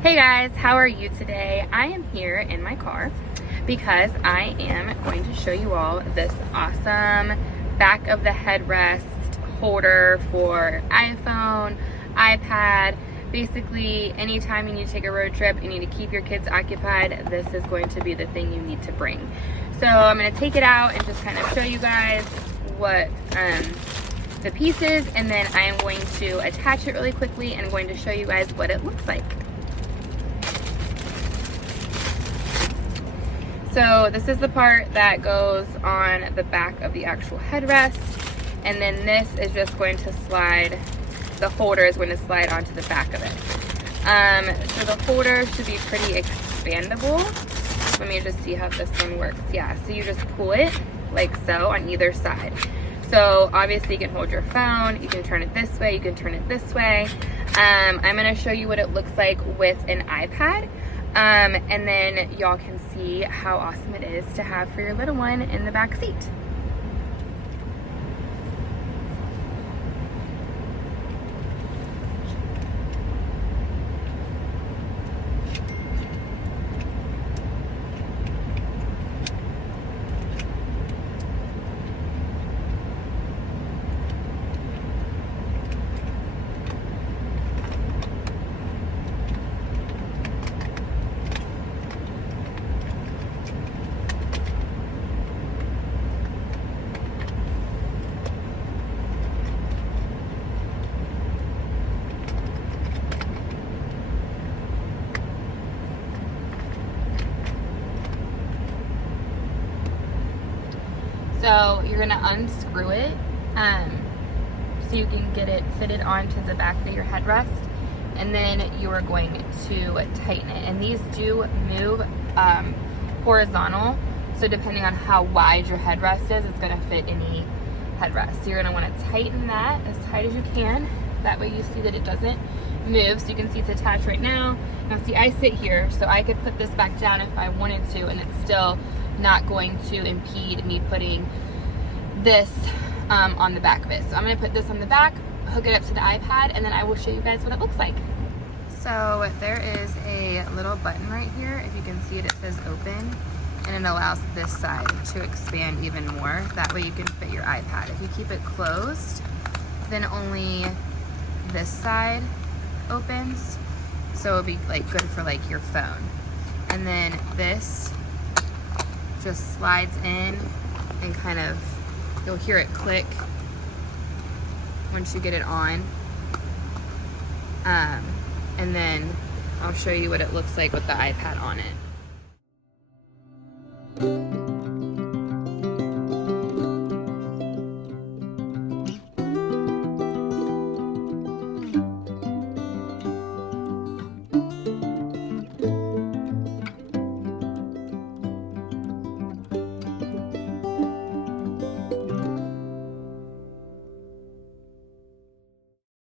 Hey guys, how are you today? I am here in my car because I am going to show you all this awesome back of the headrest holder for iPhone, iPad. Basically, anytime you need to take a road trip, you need to keep your kids occupied, this is going to be the thing you need to bring. So I'm going to take it out and just kind of show you guys what the pieces, and then I am going to attach it really quickly and I'm going to show you guys what it looks like. So this is the part that goes on the back of the actual headrest, and then this is just going to slide, the holder is going to slide onto the back of it. So the holder should be pretty expandable. Let me just see how this one works. Yeah, so you just pull it like so on either side. So obviously you can hold your phone, you can turn it this way, you can turn it this way. I'm gonna show you what it looks like with an iPad. And then y'all can see how awesome it is to have for your little one in the back seat. So you're gonna unscrew it so you can get it fitted onto the back of your headrest, and then you are going to tighten it. And these do move horizontal, so depending on how wide your headrest is, it's gonna fit any headrest. So you're gonna wanna tighten that as tight as you can. That way you see that it doesn't move. So you can see it's attached right now. Now see, I sit here, so I could put this back down if I wanted to, and it's still not going to impede me putting this on the back of it. So I'm going to put this on the back, hook it up to the iPad, and then I will show you guys what it looks like. So there is a little button right here. If you can see it, it says open, and it allows this side to expand even more. That way you can fit your iPad. If you keep it closed, then only this side opens. So it'll be like good for like your phone. And then this just slides in and kind of, you'll hear it click once you get it on. And then I'll show you what it looks like with the iPad on it.